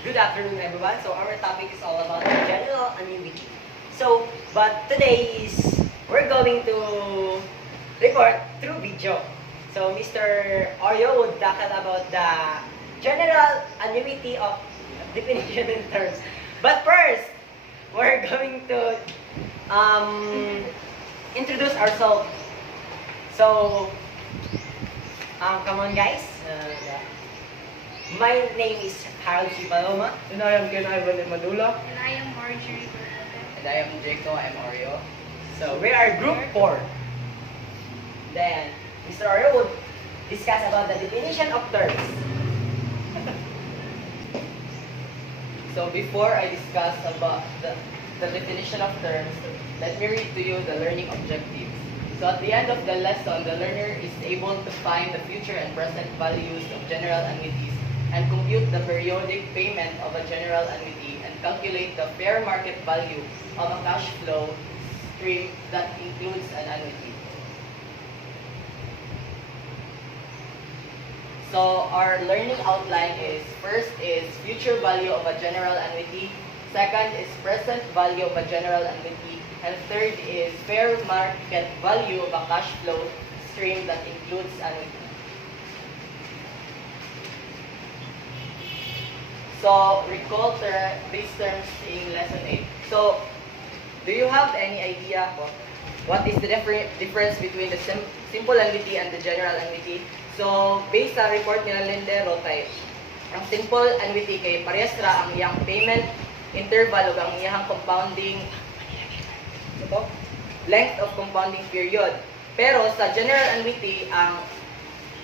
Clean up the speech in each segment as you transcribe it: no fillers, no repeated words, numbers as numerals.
Good afternoon, everyone. So our topic is all about general annuity. But today is we're going to record through video. So Mr. Oreo would tackle about the general annuity of definition and terms. But first, we're going to um, introduce ourselves. So, come on, guys. My name is Harold C. Paloma. And I am Ken Ivan Madula. And I am Marjorie Bernadette. And I am Jaco M. Oreo. So we are group 4. Then Mr. Oreo would discuss about the definition of terms. So before I discuss about the definition of terms, let me read to you the learning objectives. So at the end of the lesson, the learner is able to find the future and present values of general annuities and compute the periodic payment of a general annuity and calculate the fair market value of a cash flow stream that includes an annuity. So our learning outline is, first is future value of a general annuity, second is present value of a general annuity, and third is fair market value of a cash flow stream that includes annuity. So recall these terms in lesson 8. So do you have any idea what is the difference between the simple annuity and the general annuity? So based sa report nila Lendero kay ang simple annuity kay parehas ra ang iyang payment interval ug ang iyang compounding length of compounding period. Pero sa general annuity ang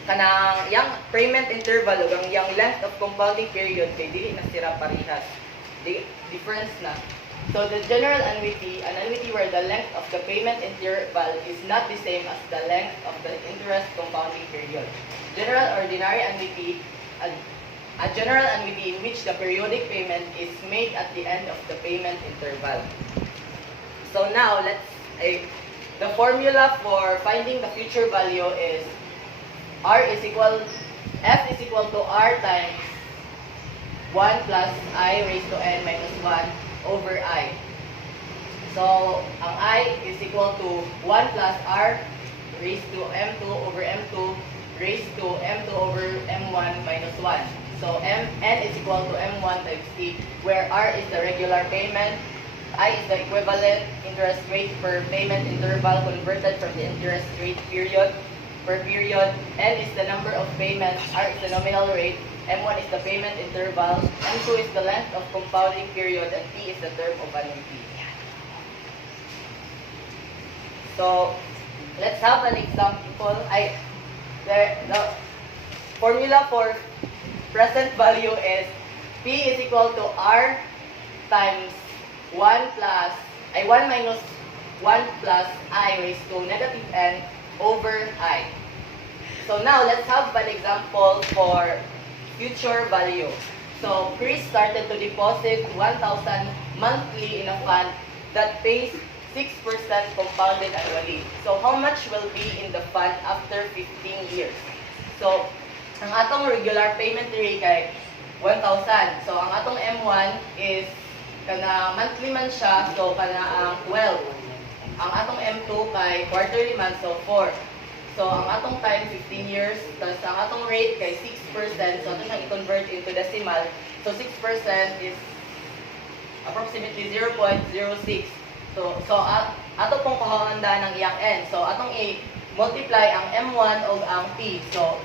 kanang yang payment interval ug ang yang length of compounding period kay dili na sila parehas. Difference na. So the general annuity, an annuity where the length of the payment interval is not the same as the length of the interest compounding period. General ordinary annuity, a general annuity in which the periodic payment is made at the end of the payment interval. So now the formula for finding the future value is F is equal to R times 1 plus I raised to N minus 1 over I. So, ang I is equal to 1 plus R raised to M2 over M2 raised to M2 over M1 minus 1. So, N is equal to M1 times T, where R is the regular payment, I is the equivalent interest rate per payment interval converted from the interest rate period per period, N is the number of payments, R is the nominal rate, M1 is the payment interval, M2 is the length of compounding period, and T is the term of annuity. So, let's have an example. The formula for present value is P is equal to R times 1 minus 1 plus I raised to negative N over I. So now, let's have an example for future value. So, Chris started to deposit 1,000 monthly in a fund that pays 6% compounded annually. So, how much will be in the fund after 15 years? So, ang atong regular payment rate kay 1,000. So, ang atong M1 is kana monthly man siya, so kana ang 12. Ang atong M2 kay quarterly man, so 4. So, ang atong time, 15 years, tapos ang atong rate kay 6%, so ito siyang i-convert into decimal. So, 6% is approximately 0.06. So ato pong kahanganda ng iyang N. So, atong i-multiply ang M1 o ang T. So,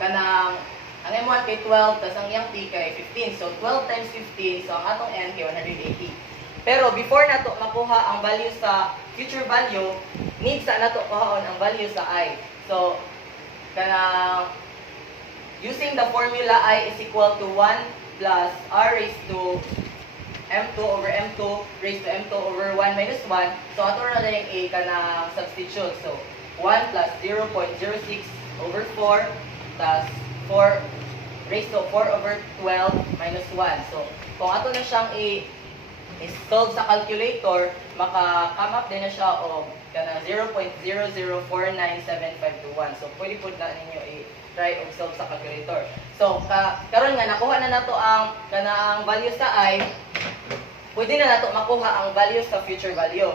kanang ang M1 kay 12, tapos ang iyang T kay 15. So, 12 times 15, so ang atong N kay 180. Pero before nato makuha ang value sa future value, needs sa nato kuhaon ang value sa I. So, kanang using the formula I is equal to 1 plus R raised to M2 over M2 raised to M2 over 1 minus 1. So, ato na lang A kanang substitute. So, 1 plus 0.06 over 4 plus 4 raised to 4 over 12 minus 1. So, kung ato na siyang solve sa calculator, maka-come up din na siya o kana 0.00497521. So pwede po na ninyo i-try og solve sa calculator. So karon nga nakuha na nato ang kanang value sa I, pwede na nato makuha ang value sa future value.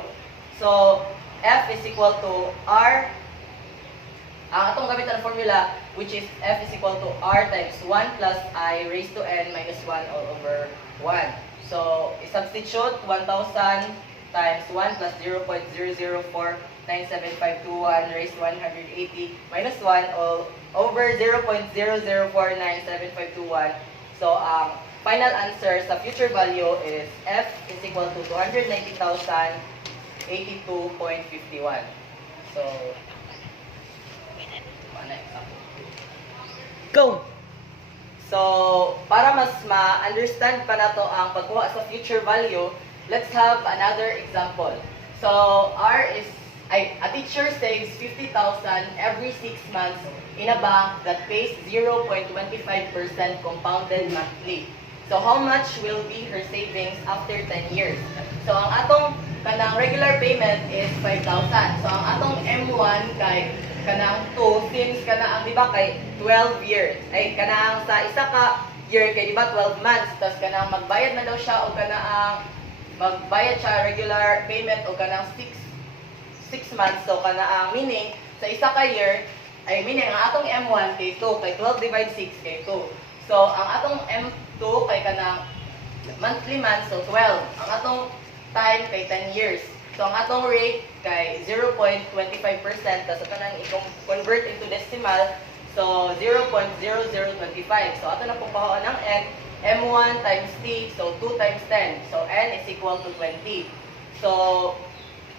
So F is equal to R, ang atong gamit ang formula, which is F is equal to R times 1 plus I raised to N minus 1 all over 1. So, i-substitute 1,000 times 1 plus 0.00497521 raised to 180 minus 1 all over 0.00497521. So, ang final answer sa future value is F is equal to 290,082.51. So, Go! So, para mas ma-understand pa nato ang pagkuha sa future value, let's have another example. So, a teacher saves 50,000 every 6 months in a bank that pays 0.25% compounded monthly. So, how much will be her savings after 10 years? So, ang atong kanang regular payment is 5,000. So, ang atong M1 kay kanang 2 since kanang di ba kay 12 years ay kanang sa isa ka year kay di ba 12 months tas kanang magbayad na daw siya o kanang magbayad siya regular payment o kanang 6 months. So kanang meaning sa isa ka year ay meaning ang atong M1 kay 2 kay 12 divide 6 kay 2. So ang atong M2 kay kanang monthly months so 12. Ang atong time kay 10 years. So, ang atong rate kay 0.25%, tapos ito nang i-convert into decimal, so 0.0025. So, ato na pupahon ang N, M1 times T, so 2 times 10. So, N is equal to 20. So,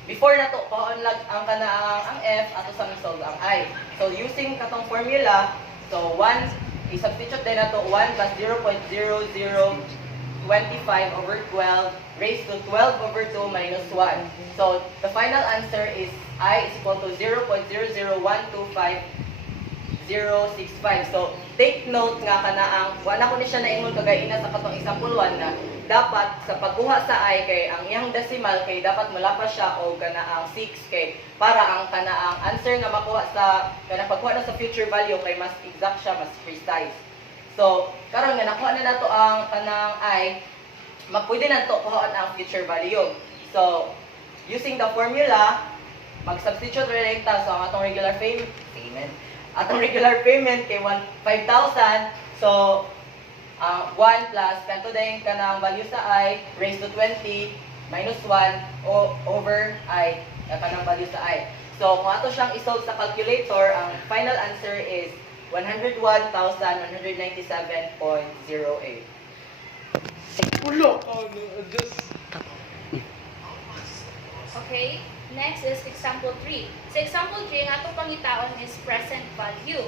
before na to, pahon lang ang ang F, ato sa solve ang I. So, using katong formula, so 1, i-substitute din na to 1 plus 0.0025 over 12 raised to 12 over 2 minus 1. So, the final answer is I is equal to 0.00125,065. So, take note nga kanaang wala ko ni siya naingon kagaina sa katong example 1 na dapat sa pagkuha sa I kay ang iyang decimal kay dapat mulapas siya o kanaang 6 kay para ang kanaang answer nga makuha sa kanang pagkuha na sa future value kay mas exact siya, mas precise. So, karon nga nakuha na nato ang kanang I, pwede na ito kuhaan ang future value. So, using the formula, mag-substitute rin ta. So, ang atong regular payment, regular payment kay 5,000. So, 1 plus, kanto din ka ng value sa I, raised to 20, minus 1, over I, ka ng value sa I. So, kung ato siyang isolve sa calculator, ang final answer is 101,197.08. Ulo! Oh, just... Okay, next is example 3. Sa example 3, ang atong pangitaon is present value.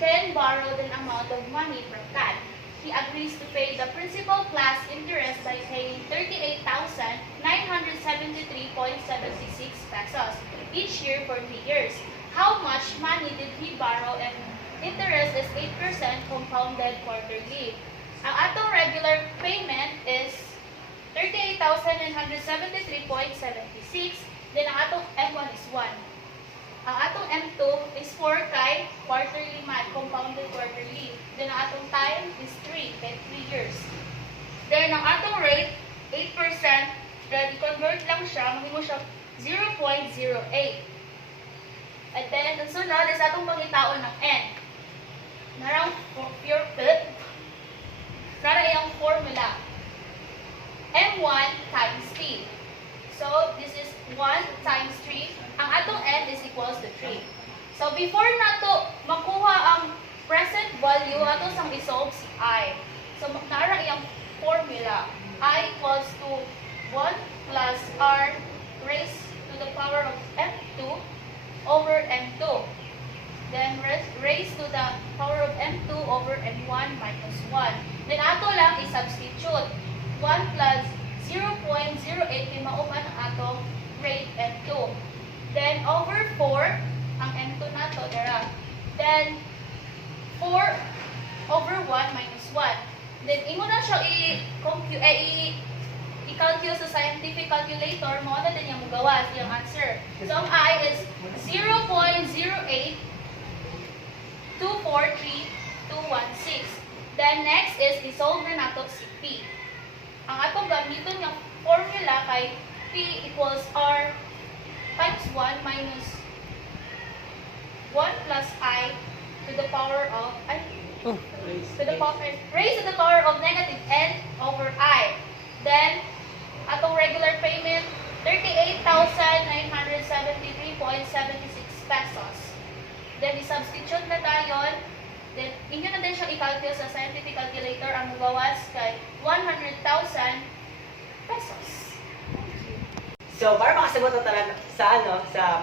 Ken borrowed an amount of money from Tan. He agrees to pay the principal plus interest by paying 38,973.76 pesos each year for 3 years. How much money did he borrow and interest is 8% compounded quarterly? Ang atong regular payment is 38,973.76. Then ang atong M1 is 1. Ang atong M2 is 4 kay quarterly compounded quarterly. Then ang atong time is 3 kay 3 years. Then ang atong rate 8%. Then i-convert lang siya, mahimo siya 0.08. And then ang sunod is atong pangitaon ng N. Narang pure fit. Nara iyang formula. M1 times T. So, this is 1 times 3. Ang atong N is equals to 3. So, before nato makuha ang present value, ato sang isolve si I. So, nara iyang formula. I equals to 1 plus R raised to the power of M2 over M2. Then, raised to the power of M2 over M1 minus 1. Then, ato lang i-substitute. 1 plus 0.08 kay mauman ang atong rate M2. Then, over 4, ang M2 nato, dara. Then, 4 over 1 minus 1. Then, imo na siya i-calculate sa scientific calculator, mo na din yung magawas yung answer. So, ang I is 0.08243,216. Then, next is, isolve na nato si P. Ang atong gamiton yung formula kay P equals R times 1 minus 1 plus I to the power of, raised to the power of negative n over I. Then, atong regular payment, 38,973.76 pesos. Then, i-substitute na tayo. Then, inyo na din siya i-calculate sa scientific calculator ang magawas kay 100,000 pesos. So, para makasagot na talaga sa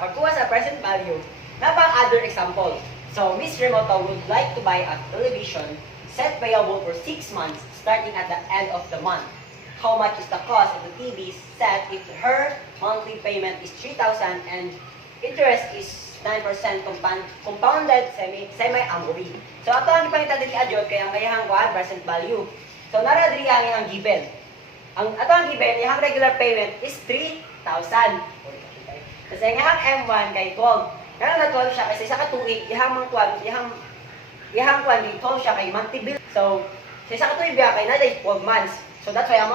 pagkuha sa present value, na pang other example. So, Miss Remoto would like to buy a television set payable for 6 months starting at the end of the month. How much is the cost of the TV set if her monthly payment is 3,000 and interest is 9% compounded semi-annually. So, ato ang ipangita dili adjot kay ang kayahang kuan present value. So, nara diri ang given. Ato ang given, yung regular payment is 3,000. Kasi ang M1 kay 12. Kaya na 12 siya kasi sa katuig, ihang kuan 12 siya kay monthly bill. So, sa isa katuig biya kay na 12 months. So, that's why ang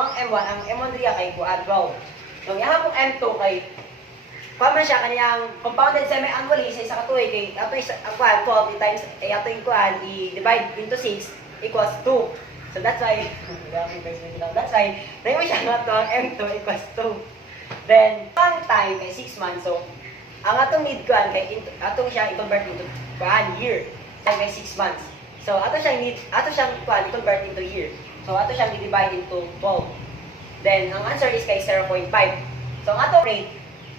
M1 diya kay kuan 12. So, ihang M2 kay paman siya kaniyang compounded semi-annually sa isa katuig kay ato ang kuan 12 times ato yung kuan i-divide into 6 equals 2. So that's why naimo siya nga to M2 equals 2. Then ang time kay 6 months, so ang atong need kuan kay atong siya i-convert into kuan year. Time kay 6 months. So ato siyang kuan i-convert into year. So ato siyang i-divide into 12. Then ang answer is kay 0.5. So ang atong rate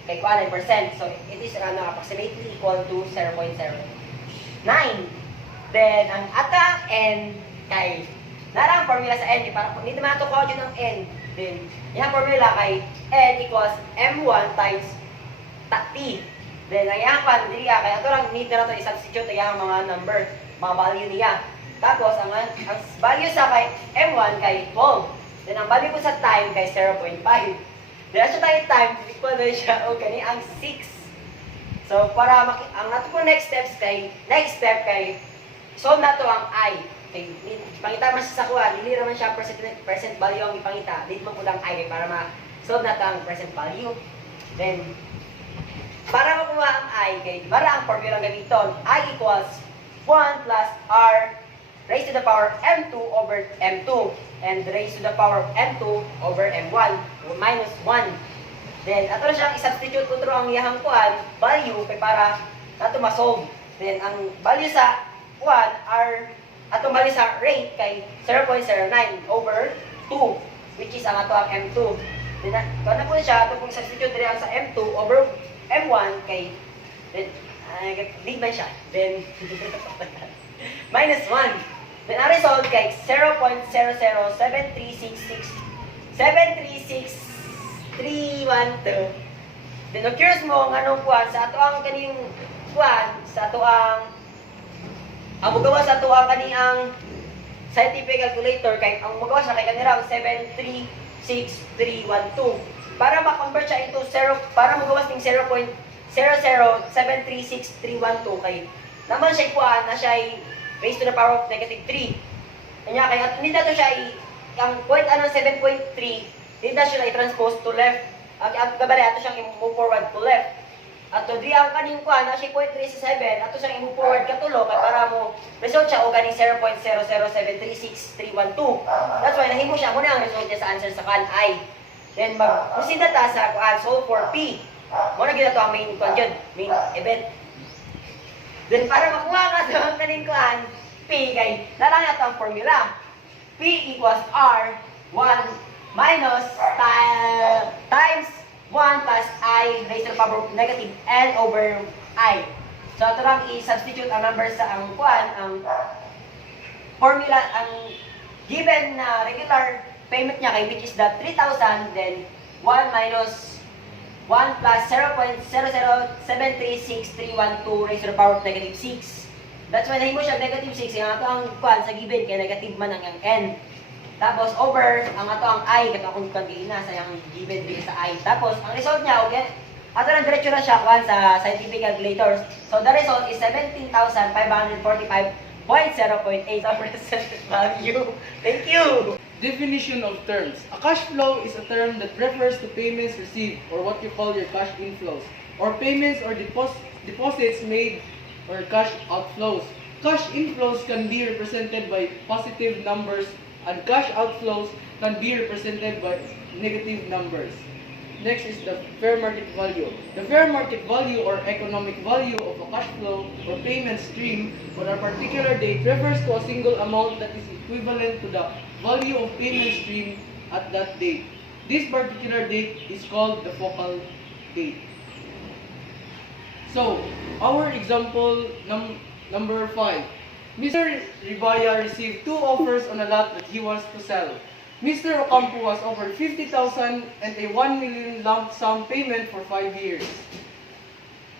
kay kuan 9%. So it is approximately equal to 0.09. Then ang atang n kay narang formula sa n, para hindi naman ito ko ng n. Then, yung formula kay n equals m1 times t. Then, ang yung kwan, dili kaya ito lang need na ito i-substitute ang mga number, mga value niya. Tapos, ang value sa kay m1 kay 12. Then, ang value ko sa time kay 0.5. Then, as tayo time, equal na siya, o kani ang 6. So, para ang nato po next step kay solve na to ang I. Okay, ipangita man sa kuha, dili raman siya present value ang ipangita. Dito man po lang I para ma-solve na to ang present value. Then, para makuha ang I, kay para ang formula gamiton, I equals 1 plus R raised to the power of M2 over M2 and raised to the power of M2 over M1 minus 1. Then, ato na siyang i-substitute ko ang iyahang kuhan, value, kay para nato ma-solve. Then, ang value sa kuhan, atong value sa rate kay 0.09 over 2, which is ang ato ang M2. Then, kung na po siya, ito pong substitute rin sa M2 over M1 kay, lead man siya. Then, minus 1. Then, ang result kay 0.00736,312. Then, no curious mo, nga nung kuhan, sa ato ang kaning kuhan, sa ato ang magawa sa tuwa kaniyang scientific calculator kay ang magawa sa kay kanirang 736312 para ma-convert siya into 0 para magawas ning 0.00736,312 kay naman siya kuha na siya raised to the power of negative 3. Kanya kay at hindi na to siya ang point 7.3 hindi na siya i-transpose to left. Ang gabari ato siyang i-move forward to left. At to di ang kaning kuha na siya 0.367 ato siyang i-move forward katulo kay para mo result siya o ganing 0.00736,312. That's why nahimo siya muna ang result niya sa answer sa kan I. Then mag-proceed na ta sa kuan solve for P. Mo na gyud ato ang main main event. Then para makuha ka sa kaning kuan P kay nalang ato ang formula. P equals R 1 minus times 1 plus I raised to the power of negative n over I. So, ito lang i-substitute ang number sa ang kuan, ang formula, ang given na regular payment niya kay which is the 3,000, then 1 minus 1 plus 0.00736,312 raised to the power of negative 6. That's why nahimo siya negative 6. Yung ato ang kuan sa given kay negative man ang n. Tapos over ang ato ang I kato akong kagina sa yang given din sa I. Tapos ang result niya okay. Ato na diretso na siya kuan sa scientific calculators. So the result is 17,545.0.8 present value. Thank you. Definition of terms. A cash flow is a term that refers to payments received, or what you call your cash inflows, or payments or deposits made, or cash outflows. Cash inflows can be represented by positive numbers, and cash outflows can be represented by negative numbers. Next is the fair market value. The fair market value or economic value of a cash flow or payment stream on a particular date refers to a single amount that is equivalent to the value of payment stream at that date. This particular date is called the focal date. So, our example number 5. Mr. Ribaya received 2 offers on a lot that he wants to sell. Mr. Ocampo was offered 50,000 and a 1 million lump sum payment for 5 years.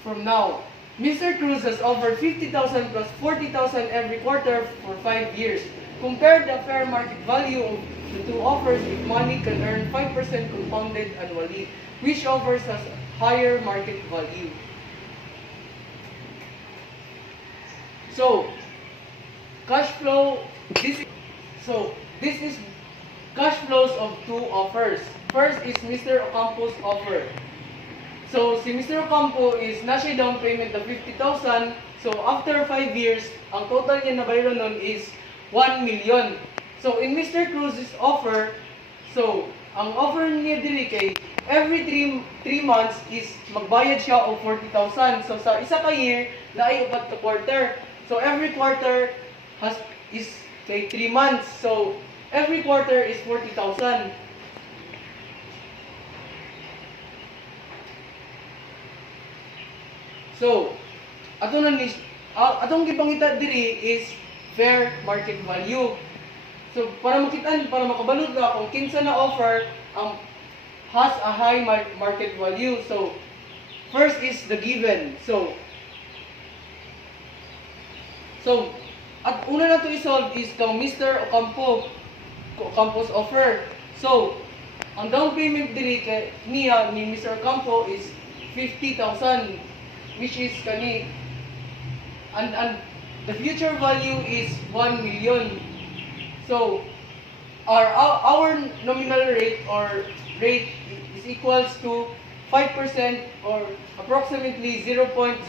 From now, Mr. Cruz has offered 50,000 plus 40,000 every quarter for 5 years. Compare the fair market value of the 2 offers if money can earn 5% compounded annually. Which offers has higher market value? So, cash flow, this is cash flows of 2 offers. First is Mr. Ocampo's offer. So, si Mr. Ocampo is nasa down payment of 50,000. So, after 5 years, ang total niya na bayro nun is 1 million. So, in Mr. Cruz's offer, so, ang offer niya dili kay every 3 months is magbayad siya of 40,000. So, sa isa ka year, naay upat ka quarter. So, every quarter is kay 3 months. So, every quarter is 40,000. So, atong gipangita diri is fair market value. So, para makabalod na kung kinsa na offer has a high market value. So, first is the given. So, at una na to i-solve is kang Mr. Ocampo's offer. So, ang down payment diri ni Mr. Ocampo is 50,000, which is kani, and the future value is 1 million. So, our nominal rate or rate is equals to 5% or approximately 0.05.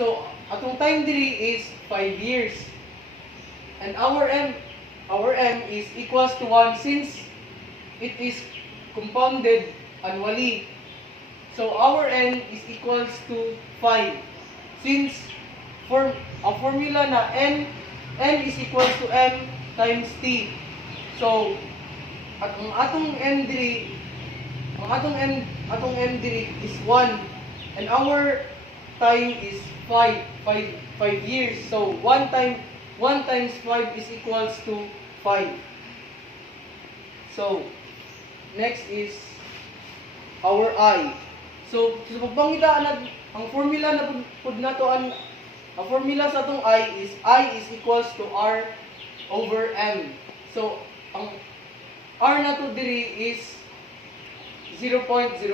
So, atong time diri is 5 years. And our M is equals to 1 since it is compounded annually. So our N is equals to 5. Since for a formula na N is equals to M times T. So ang atong N diri is 1 and our time is 5 years. So 1 times 5 is equals to 5. So next is our I. So sa pagpangitaan ang formula na pud nato ang formula sa atong I is equals to R over M. So ang R nato diri is 0.05.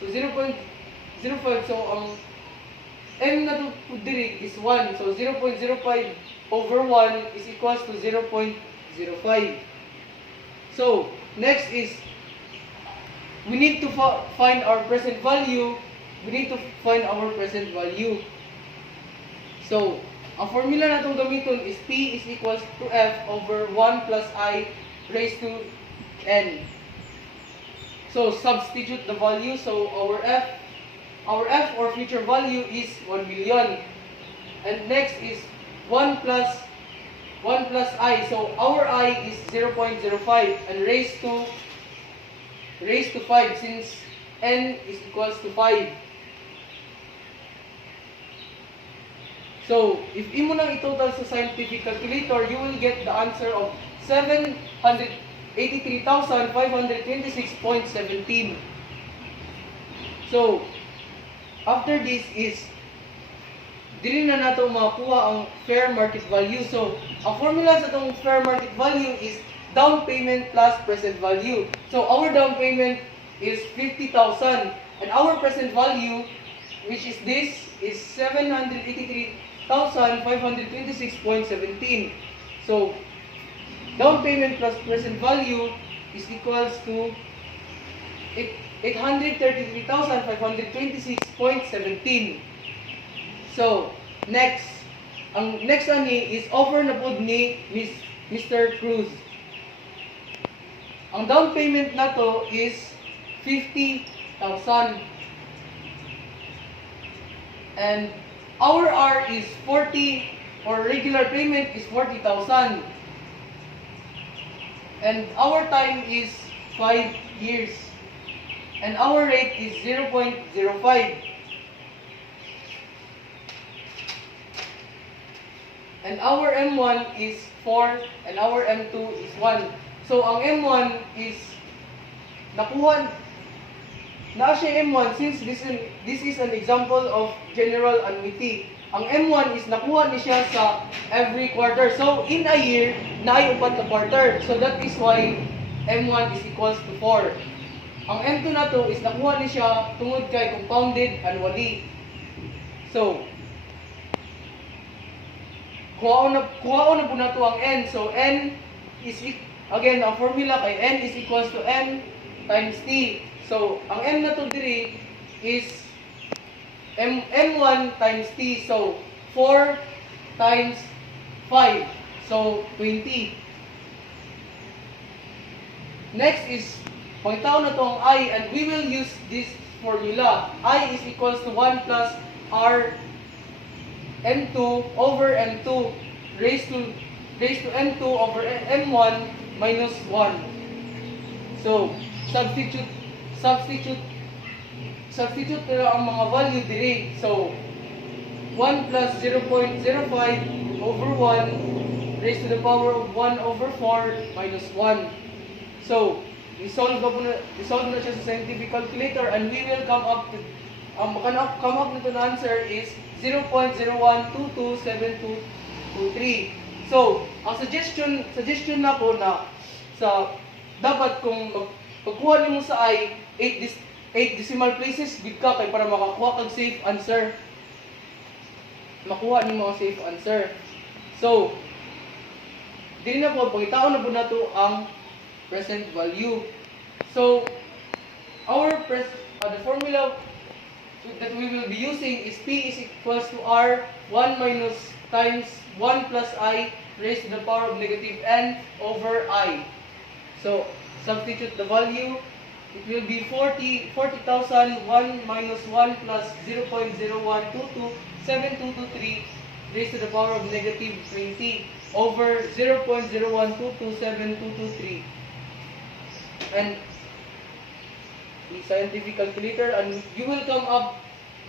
So 0.05, so ang M na to diri is 1. So 0.05 over 1 is equals to 0.05. So next is we need to find our present value. So ang formula na itong gamiton is P is equals to F over 1 plus I raised to N. So substitute the value. So our F or future value is 1 million. And next is 1 plus I. So our I is 0.05 and raised to 5 since N is equals to 5. So if imo nang i-total sa scientific calculator, you will get the answer of 783,526.17. So after this is dili na nato makakuha ang fair market value. So, ang formula sa itong fair market value is down payment plus present value. So, our down payment is 50,000 and our present value, which is this, is 783,526.17. So, down payment plus present value is equals to 833,526.17. So, ang next ani is offer na pod ni Mr. Cruz. Ang down payment nato is 50,000. And our R is 40, or regular payment is 40,000. And our time is 5 years. And our rate is 0.05. And our M1 is 4 and our M2 is 1. So ang M1 is nakuha na siya M1 since this is an example of general annuity. Ang M1 is nakuha ni siya sa every quarter. So in a year, naay upat na quarter. So that is why M1 is equals to 4. Ang M2 na to is nakuha ni siya tungod kay compounded annually. So kuhaon na po na to ang N. So N is again ang formula kay N is equals to M times T. So ang M na to diri is M1 times T. So 4 times 5. So 20. Next is pangitaw na to ang I, and we will use this formula. I is equals to 1 plus R M2 over M2 raised to M2 over M1 minus 1. So, substitute nila ang mga value diri. So, 1 plus 0.05 over 1 raised to the power of 1 over 4 minus 1. So, isolve na siya sa scientific calculator, and we will come up nito na answer is 0.01227223. So, ang suggestion na po na dapat kung pagkuha nimo sa I 8 decimal places big ka kay para makakuha kag safe answer. Makuha nimo ang safe answer. So, dili na po pangitaon na po nato ang present value. So, the formula that we will be using is P is equals to R 1 minus times 1 plus I raised to the power of negative N over I. So, substitute the value. It will be 40,000 1 minus 1 plus 0.01227223 raised to the power of negative 20 over 0.01227223. And the scientific calculator, and you will come up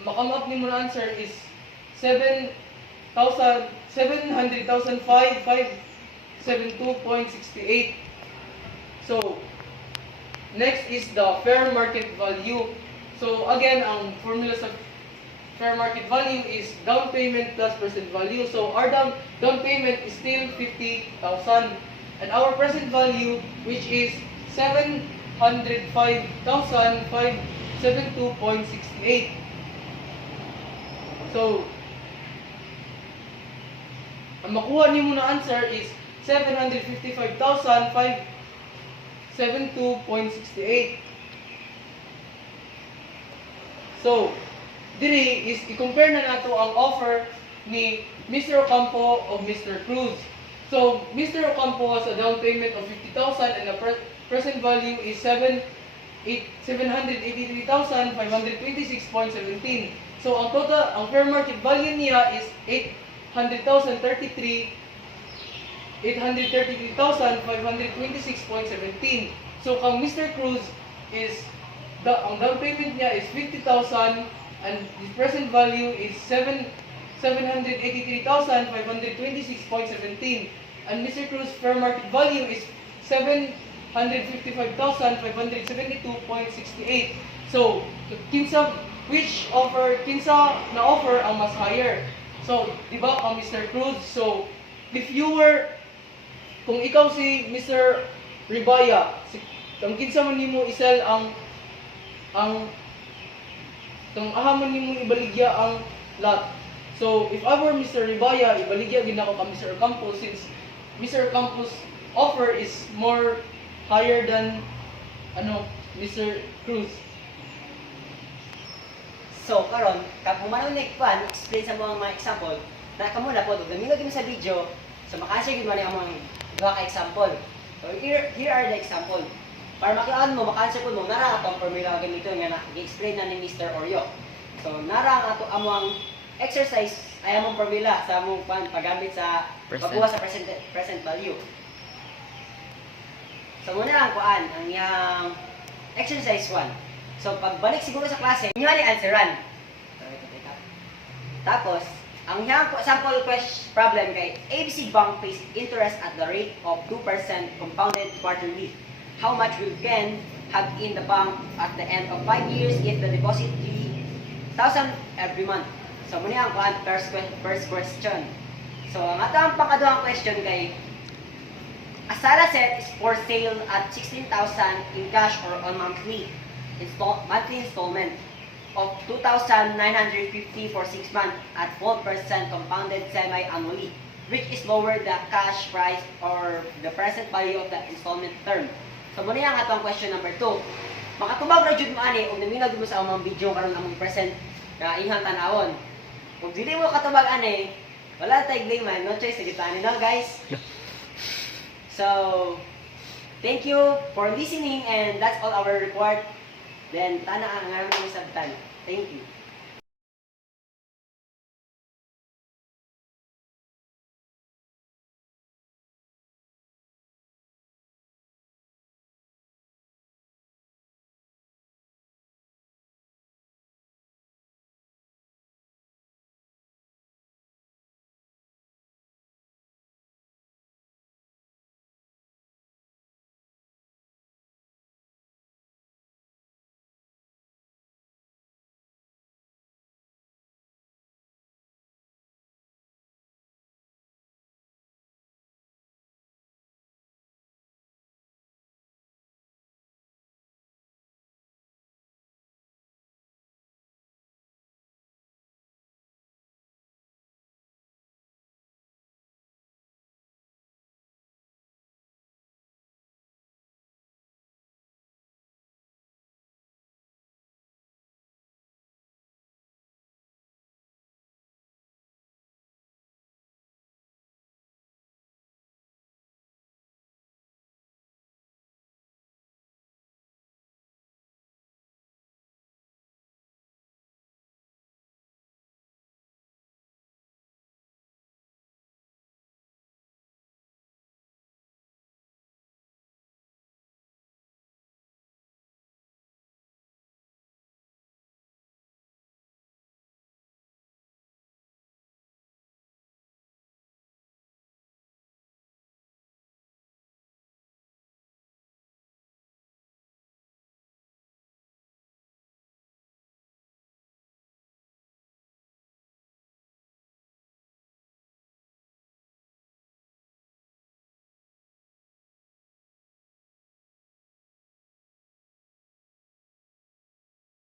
nimo na answer is 700,572.68. So next is the fair market value. So again, ang formula sa fair market value is down payment plus present value. So our down payment is still 50,000, and our present value, which is 705,572.68. So, ang makuha niyo na answer is 755,572.68. So, diri is i-compare na nato ang offer ni Mr. Ocampo of Mr. Cruz. So, Mr. Ocampo has a down payment of 50,000 and the present value is 783,526.17. So, ang fair market value niya is 833,526.17. So, kang Mr. Cruz is ang down payment niya is 50,000 and his present value is 783,526.17. And Mr. Cruz fair market value is 755,572.68. So, kinsa na offer ang mas higher? So, di ba ka Mr. Cruz? So, if you were, kung ikaw si Mr. Ribaya, kung kinsa man nimo isel kung ahamon nimo ibaligya ang lot. So, if I were Mr. Ribaya, ibaligya gid ako ka Mr. Ocampo since Mr. Ocampo's offer is more higher than Mr. Cruz. So, karon, kung manong explain sa mga example, na kamo na po, gamino din sa video, so makasya gid man ang mga duha ka example. So, here are the example. Para makitaan mo, makanswer po mo, nara atong formula nga ganito nga na-explain na ni Mr. Oreo. So, nara nga ito among exercise ay among formula sa among paggamit sa pagbuha sa present value. So, muna ang kuan, ang yang exercise 1. So, pagbalik siguro sa klase, inyo ni answeran. Tapos, ang yang sample problem kay ABC Bank pays interest at the rate of 2% compounded quarterly. How much will Ken have in the bank at the end of 5 years if the deposit 3,000 every month? So, muna ang kuan, first question. So, ang atang pang-aduhang question kay a Sara set is for sale at 16,000 in cash or on monthly installment of 2,950 for 6 months at 4% compounded semi-annually, which is lower the cash price or the present value of the installment term. So, muna yung atong question number 2. Makatubag na jud mo ani og naminag mo sa among video karon among present na ihang tanawon. Kung dili mo katubag ani, wala tay glayman, no choice sige tani na guys. So, thank you for listening and that's all our report. Then, tana ang nga sabtan. Thank you.